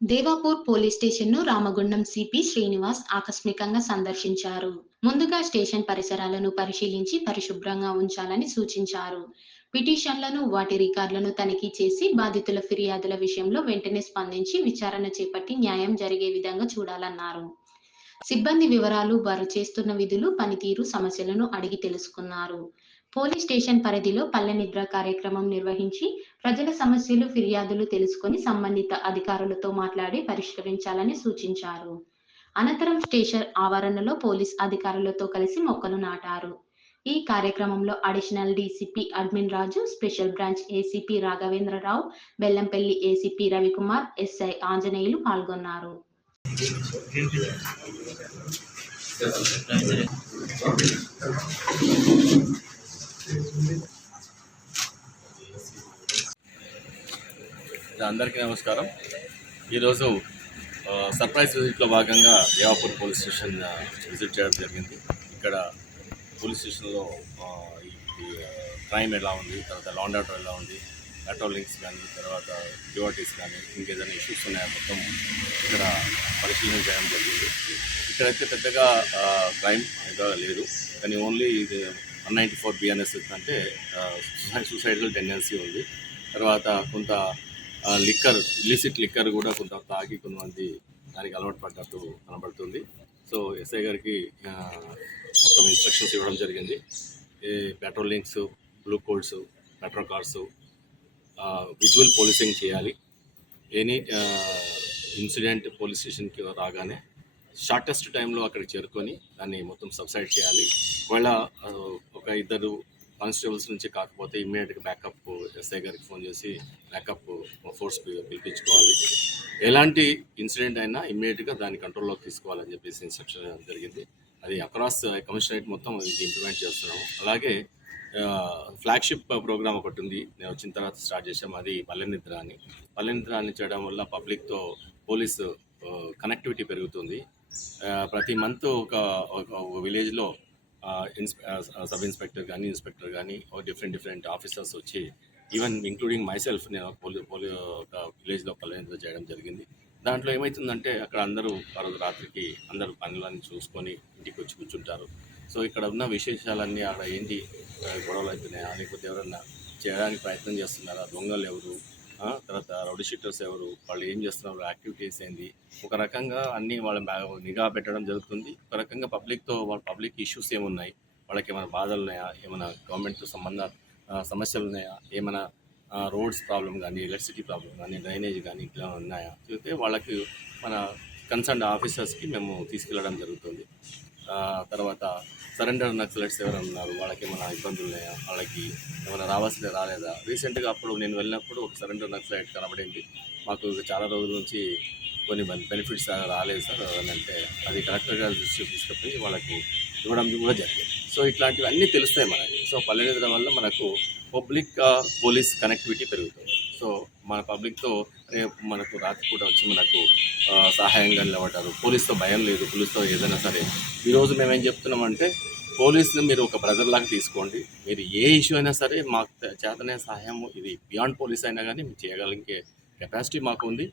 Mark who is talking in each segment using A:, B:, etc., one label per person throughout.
A: Devapur police స్టేషన్ను Ramagundam CP Srinivas ఆకస్మికంగా సందర్శించారు. ముందుగా స్టేషన్ పరిసరాలను పరిశీలించి పరిశుభ్రంగా ఉంచాలని సూచించారు. పిటిషన్లను వాటి రికార్డులను తనిఖీ చేసి బాధితుల ఫిర్యాదుల విషయంలో వెంటనే స్పందించి విచారణ చేపట్టి న్యాయం జరిగే విధంగా చూడాలన్నారు. సిబ్బంది వివరాలు వారు చేస్తున్న విధులు పనితీరు సమస్యలను అడిగి తెలుసుకున్నారు. పోలీస్ స్టేషన్ పరిధిలో పల్లె నిద్ర కార్యక్రమం నిర్వహించి ప్రజల సమస్యలు ఫిర్యాదులు తెలుసుకొని సంబంధిత అధికారులతో మాట్లాడి పరిష్కరించాలని సూచించారు. అనంతరం స్టేషన్ ఆవరణలో పోలీస్ అధికారులతో కలిసి మొక్కలు నాటారు. ఈ కార్యక్రమంలో additional DCP admin Raju special branch ACP Raghavendrarao Bellampalli ACP Ravikumar SI Anjaneyulu పాల్గొన్నారు.
B: అందరికీ నమస్కారం. ఈరోజు సర్ప్రైజ్ విజిట్లో భాగంగా దేవాపూర్ పోలీస్ స్టేషన్ విజిట్ చేయడం జరిగింది. ఇక్కడ పోలీస్ స్టేషన్లో క్రైమ్ ఎలా ఉంది తర్వాత లాండ్ ఆర్డర్ ఎలా ఉంది పెట్రోలింగ్స్ కానీ తర్వాత ప్యూరిటీస్ కానీ ఇంకేదైనా ఇష్యూస్ ఉన్నాయా మొత్తం ఇక్కడ పరిశీలన చేయడం జరిగింది. ఇక్కడైతే పెద్దగా క్రైమ్ ఏదో లేదు. కానీ ఓన్లీ ఇది వన్ నైంటీ ఫోర్ బిఎన్ఎస్ అంటే సూసైడల్ టెండెన్సీ ఉంది. తర్వాత కొంత లిక్కర్ ఇల్లిసిట్ లిక్కర్ కూడా కొంత తాగి కొంతమంది దానికి అలవాటు పడ్డట్టు కనబడుతుంది. సో ఎస్ఐ గారికి మొత్తం ఇన్స్ట్రక్షన్స్ ఇవ్వడం జరిగింది. ఈ patrol links blue codes patrol cars visual policing చేయాలి. ఎనీ ఇన్సిడెంట్ పోలీస్ స్టేషన్కి రాగానే షార్టెస్ట్ టైంలో అక్కడికి చేరుకొని దాన్ని మొత్తం సబ్సైడ్ చేయాలి. ఒకవేళ ఒక ఇద్దరు కానిస్టేబుల్స్ నుంచి కాకపోతే ఇమ్మీడియట్గా బ్యాకప్ ఎస్ఐ గారికి ఫోన్ చేసి బ్యాకప్ ఫోర్స్ పిలిపించుకోవాలి. ఎలాంటి ఇన్సిడెంట్ అయినా ఇమ్మీడియట్గా దాన్ని కంట్రోల్లోకి తీసుకోవాలని చెప్పేసి ఇన్స్ట్రక్షన్ జరిగింది. అది అక్రాస్ కమిషనరేట్ మొత్తం ఇది ఇంప్లిమెంట్ చేస్తున్నాము. అలాగే ఫ్లాగ్షిప్ ప్రోగ్రామ్ ఒకటి ఉంది. నేను వచ్చిన తర్వాత స్టార్ట్ చేసాము అది పల్లె నిద్ర అని. పల్లె నిద్ర అని చేయడం వల్ల పబ్లిక్తో పోలీసు కనెక్టివిటీ పెరుగుతుంది. ప్రతి మంత్ ఒక ఒక విలేజ్లో సబ్ ఇన్స్పెక్టర్ కానీ ఇన్స్పెక్టర్ కానీ డిఫరెంట్ డిఫరెంట్ ఆఫీసర్స్ వచ్చి ఈవెన్ ఇంక్లూడింగ్ మైసెల్ఫ్ నేను పోలియో పోలియో ఒక విలేజ్లో పల్లెంతో చేయడం జరిగింది. దాంట్లో ఏమవుతుందంటే అక్కడ అందరూ ఆ రోజు రాత్రికి అందరూ పనులన్నీ చూసుకొని ఇంటికి వచ్చి కూర్చుంటారు. సో ఇక్కడ ఉన్న విశేషాలన్నీ అక్కడ ఏంటి గొడవలు అవుతున్నాయా లేకపోతే ఎవరన్నా చేయడానికి ప్రయత్నం చేస్తున్నారా? దొంగలు ఎవరు? తర్వాత రౌడీ షీటర్స్ ఎవరు వాళ్ళు ఏం చేస్తున్నారు యాక్టివిటీస్ ఏంది ఒక రకంగా అన్ని వాళ్ళ నిఘా పెట్టడం జరుగుతుంది. ఒక రకంగా పబ్లిక్తో వాళ్ళ పబ్లిక్ ఇష్యూస్ ఏమున్నాయి వాళ్ళకి ఏమైనా బాధలు ఉన్నాయా ఏమైనా గవర్నమెంట్తో సంబంధ సమస్యలు ఉన్నాయా ఏమైనా రోడ్స్ ప్రాబ్లం కానీ ఎలక్ట్రిసిటీ ప్రాబ్లం కానీ డ్రైనేజ్ కానీ ఇట్లా ఉన్నాయా చూస్తే వాళ్ళకి మన కన్సర్న్ ఆఫీసర్స్కి మేము తీసుకెళ్ళడం జరుగుతుంది. తర్వాత సరెండర్ నక్సలెట్స్ ఎవరు ఉన్నారు వాళ్ళకి ఏమైనా ఇబ్బందులు ఉన్నాయా? వాళ్ళకి ఏమైనా రావాల్సిన రాలేదా? రీసెంట్గా అప్పుడు నేను వెళ్ళినప్పుడు ఒక సరెండర్ నక్సలైట్ కనబడింది. మాకు చాలా రోజుల నుంచి కొన్ని బెనిఫిట్స్ రాలేదు సార్. అని అంటే అది కలెక్టర్ గారి దృష్టికి తీసుకుపోయి వాళ్ళకు ఇవ్వడం కూడా జరిగింది. సో ఇట్లాంటివి అన్నీ తెలుస్తాయి మనకి. సో పల్లెనిద్ర వల్ల మనకు పబ్లిక్ పోలీస్ కనెక్టివిటీ పెరుగుతుంది. సో మన పబ్లిక్తో రేపు మనకు రాత్రి వచ్చి మనకు సహాయంగా నిలబడ్డారు పోలీస్తో భయం లేదు. పోలీస్తో ఏదైనా సరే. ఈరోజు మేము ఏం చెప్తున్నామంటే పోలీసులు మీరు ఒక బ్రదర్ లాగా తీసుకోండి. మీరు ఏ ఇష్యూ అయినా సరే మాకు చేతనే సహాయం ఇది బియాండ్ పోలీస్ అయినా కానీ మేము చేయగలిగే కెపాసిటీ మాకు ఉంది.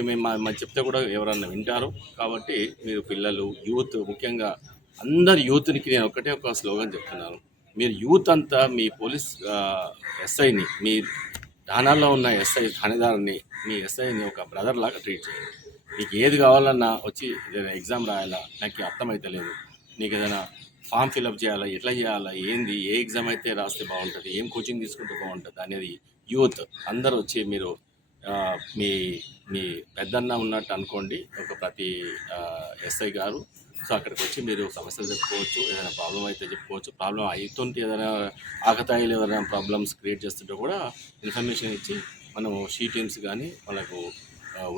B: మేము మా- చెప్తే కూడా ఎవరన్నా వింటారు. కాబట్టి మీరు పిల్లలు యూత్ ముఖ్యంగా అందరు యూత్కి నేను ఒకటే ఒక స్లోగన్ చెప్తున్నాను. మీరు యూత్ అంతా మీ పోలీస్ ఎస్ఐని మీ ఠానాల్లో ఉన్న ఎస్ఐ ఠాణేదారుని మీ ఎస్ఐని ఒక బ్రదర్ లాగా ట్రీట్ చేయండి. నీకు ఏది కావాలన్నా వచ్చి ఏదైనా ఎగ్జామ్ రాయాలా? నాకు అర్థమైతలేదు నీకు ఏదైనా ఫామ్ ఫిలప్ చేయాలా? ఎట్లా చేయాలా? ఏంది? ఏ ఎగ్జామ్ అయితే రాస్తే బాగుంటుంది? ఏం కోచింగ్ తీసుకుంటే బాగుంటుంది? అనేది యూత్ అందరూ వచ్చి మీరు మీ మీ పెద్దన్న ఉన్నట్టు అనుకోండి. ఒక ప్రతి ఎస్ఐ గారు సో అక్కడికి వచ్చి మీరు సమస్యలు చెప్పుకోవచ్చు ఏదైనా ప్రాబ్లం అయితే చెప్పుకోవచ్చు. ప్రాబ్లం అయితుంటే ఏదైనా ఆకతాయిలు ఏదైనా ప్రాబ్లమ్స్ క్రియేట్ చేస్తుంటే కూడా ఇన్ఫర్మేషన్ ఇచ్చి మనం షీ టీమ్స్ కానీ మనకు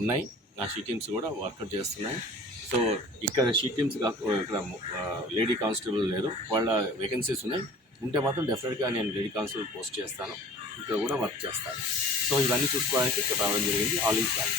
B: ఉన్నాయి. ఆ షీ టీమ్స్ కూడా వర్కౌట్ చేస్తున్నాయి. సో ఇక్కడ షీ టీమ్స్ కాకుండా ఇక్కడ లేడీ కానిస్టేబుల్ లేరు. వాళ్ళ వేకెన్సీస్ ఉన్నాయి. ఉంటే మాత్రం డెఫినెట్గా నేను లేడీ కానిస్టేబుల్ పోస్ట్ చేస్తాను. ఇక్కడ కూడా వర్క్ చేస్తాను. సో ఇవన్నీ చూసుకోవడానికి ఇక్కడ రావడం జరిగింది. All in well